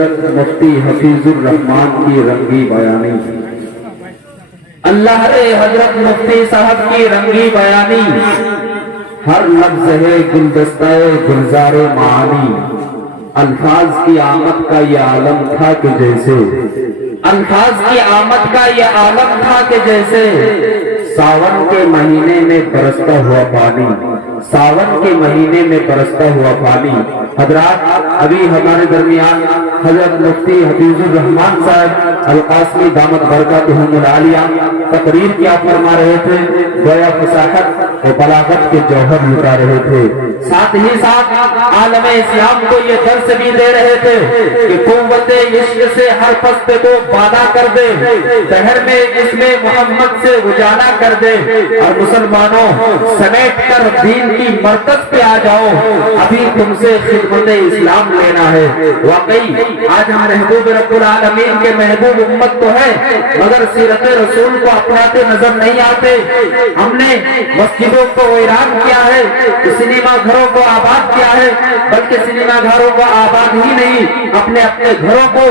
مفتی حفیظ الرحمان کی رنگی بیانی، اللہ رے حضرت مفتی صاحب کی رنگی بیانی، ہر لفظ ہے گلدستہ گلزار معانی، الفاظ کی آمد کا یہ عالم تھا کہ جیسے، الفاظ کی آمد کا یہ عالم تھا کہ جیسے ساون کے مہینے میں برستا ہوا پانی، ساون کے مہینے میں برستا ہوا پانی۔ حضرات، ابھی ہمارے درمیان حضرت مفتی حفیظ الرحمان صاحب القاسمی دامت برکاتہم العالیہ تقریر کیا فرما رہے تھے، گویا فصاحت و بلاغت کے جوہر لٹا رہے تھے، ساتھ ہی ساتھ عالم اسلام کو یہ درس بھی دے رہے تھے کہ قوت عشق سے ہر پست کو بادا کر دے، شہر میں جس میں محمد سے اجالا کر دے، اور مسلمانوں سمیٹ کر دین کی مرکز پہ آ جاؤ، ابھی تم سے خدمت اسلام لینا ہے۔ واقعی آج ہم محبوب رب العالمین کے محبوب امت تو ہے، مگر سیرت رسول کو اپناتے نظر نہیں آتے۔ ہم نے مسجدوں کو ویران کیا ہے، سنیما گھروں کو آباد کیا ہے، بلکہ سنیما گھروں کو آباد ہی نہیں، اپنے گھروں کو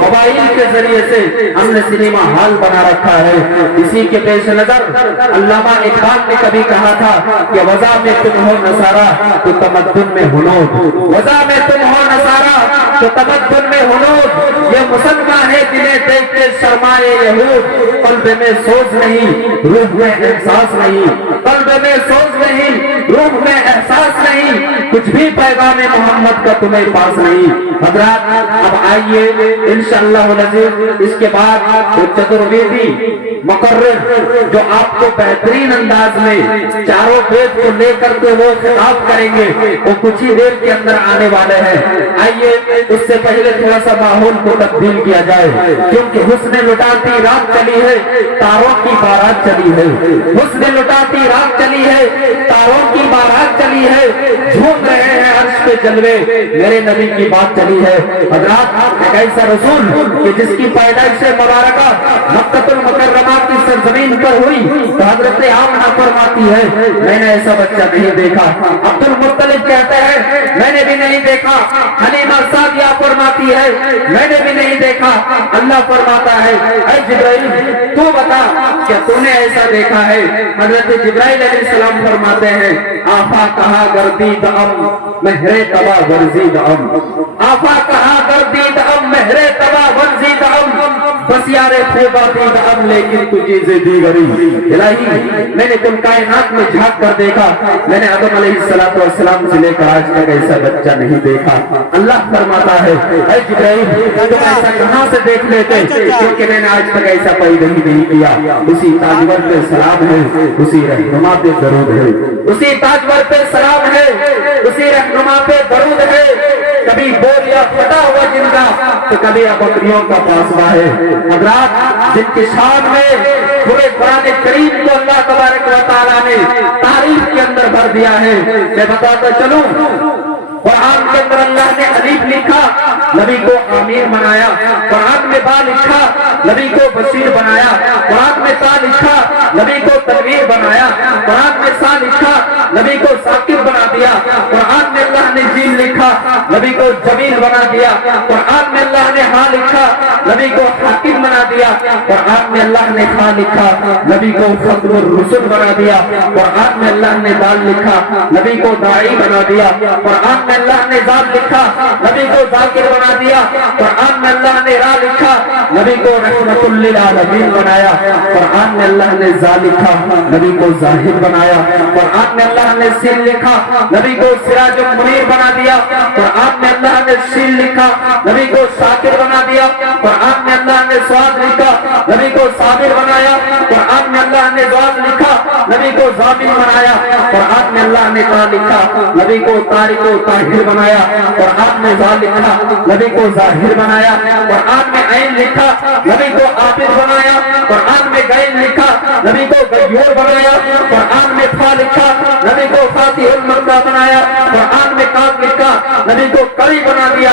موبائل کے ذریعے سے ہم نے سنیما ہال بنا رکھا ہے۔ اسی کے پیش نظر علامہ اقبال نے کبھی کہا تھا کہ وضع میں تم ہو نصارہ تو تمدن میں ہنود، وضع میں تم ہو نصارہ تو تمدن میں ہنود، یہ مسلمان ہے جنہیں دیکھ کے شرمائے یہود، قلب میں سوز نہیں روح میں احساس نہیں، قلب میں سوز نہیں روح میں احساس نہیں، کچھ بھی پیغام محمد کا تمہیں پاس نہیں۔ حضرات، اب آئیے انشاءاللہ العزیز اس کے بعد وہ چترویدی مقرر جو آپ کو بہترین انداز میں چاروں بیت کو لے کر کے وہ خطاب کریں گے، وہ کچھ ہی دیر کے اندر آنے والے ہیں۔ آئیے اس سے پہلے تھوڑا سا ماحول کو تبدیل کیا جائے، کیونکہ حسن لٹاتی رات چلی ہے، تاروں کی بارات چلی ہے، حسن لٹاتی رات چلی ہے، تاروں کی بارات چلی ہے، جھوم رہے ہیں عرش پہ جلوے، میرے نبی کی بات چلی ہے۔ حضرات، ایک ایسا رسول کہ جس کی پیدائش مبارکہ مکہ المکرمہ کی سرزمین پر ہوئی، تو حضرت آمنہ فرماتی ہے میں نے ایسا بچہ نہیں دیکھا، عبد المطلب کہتے ہیں میں نے بھی نہیں دیکھا، حلیمہ سعدیہ فرماتی ہے میں نے بھی نہیں دیکھا۔ اللہ فرماتا ہے اے جبرائیل تو بتا کیا تو نے ایسا دیکھا ہے؟ حضرت جبرائیل علیہ السلام فرماتے ہیں آفا کہا گردید ام مہر تبا ورزید ام، آفا کہا گردید ام مہر تبا ورزید ام، بس یار خوبا دید ام لیکن کچھ چیزیں دیگری۔ الہی میں نے تم کائنات میں جھانک کر دیکھا، میں نے آدم علیہ السلام سے لے کر آج تک ایسا بچہ نہیں دیکھا۔ اللہ فرماتا ہے اے جبرائیل تم ایسا کہاں سے دیکھ لیتے، کیونکہ میں نے آج تک ایسا پیدا ہی نہیں کیا۔ اسی تاجور پہ سلام ہے، اسی رہنما پہ درود ہے، اسی تاجور پہ سلام ہے، اسی رہنما پہ درود ہے۔ کبھی بوریا پھٹا ہوا جنگا تو کبھی بکریوں کا پاسبا ہے۔ حضرات، جن کی شان میں پورے قرآن کریم کو اللہ تبارک و تعالیٰ نے تاریخ کے اندر بھر دیا ہے، میں بتاتا چلوں قرآن کے اندر اللہ نے الف لکھا، نبی کو آمیر بنایا، قرآن میں با لکھا، نبی کو بشیر بنایا، قرآن میں تا لکھا، نبی کو تنویر بنایا، قرآن میں سا لکھا، نبی کو ثاقب بنا دیا، قرآن میں اللہ نے جیم لکھا، نبی کو جمیل بنا دیا، قرآن میں اللہ نے ہاں لکھا، نبی کو حاکم بنا دیا، قرآن میں اللہ نے خاں لکھا، نبی کو ختم الرسل بنا دیا، قرآن میں اللہ نے دال لکھا، نبی کو داعی بنا دیا، قرآن میں اللہ نے ذات لکھا، نبی کو ذاکر بنا دیا، قرآن میں اللہ نے را لکھا، نبی کو رحمت للعالمین بنایا، قرآن میں اللہ نے زا لکھا، نبی کو ظاہر بنایا، قرآن میں اللہ نے سین لکھا، نبی کو سراج منیر بنا دیا، قرآن میں اللہ نے شین لکھا، نبی کو شاکر بنا دیا، قرآن میں اللہ نے سواد لکھا، نبی کو صابر بنایا، قرآن میں اللہ نے ذات لکھا، نبی کو ضامن بنایا، قرآن میں اللہ نے تا لکھا، نبی کو تارک و طاہر بنایا، قرآن میں ظا لکھا، نبی کو ظاہر بنایا، قرآن میں عین لکھا، نبی کو عابد بنایا، قرآن میں غین لکھا، نبی کو غیور بنایا، قرآن میں فا لکھا، نبی کو فاتح المکہ بنایا، قرآن میں کاف لکھا، نبی کو قری بنا دیا،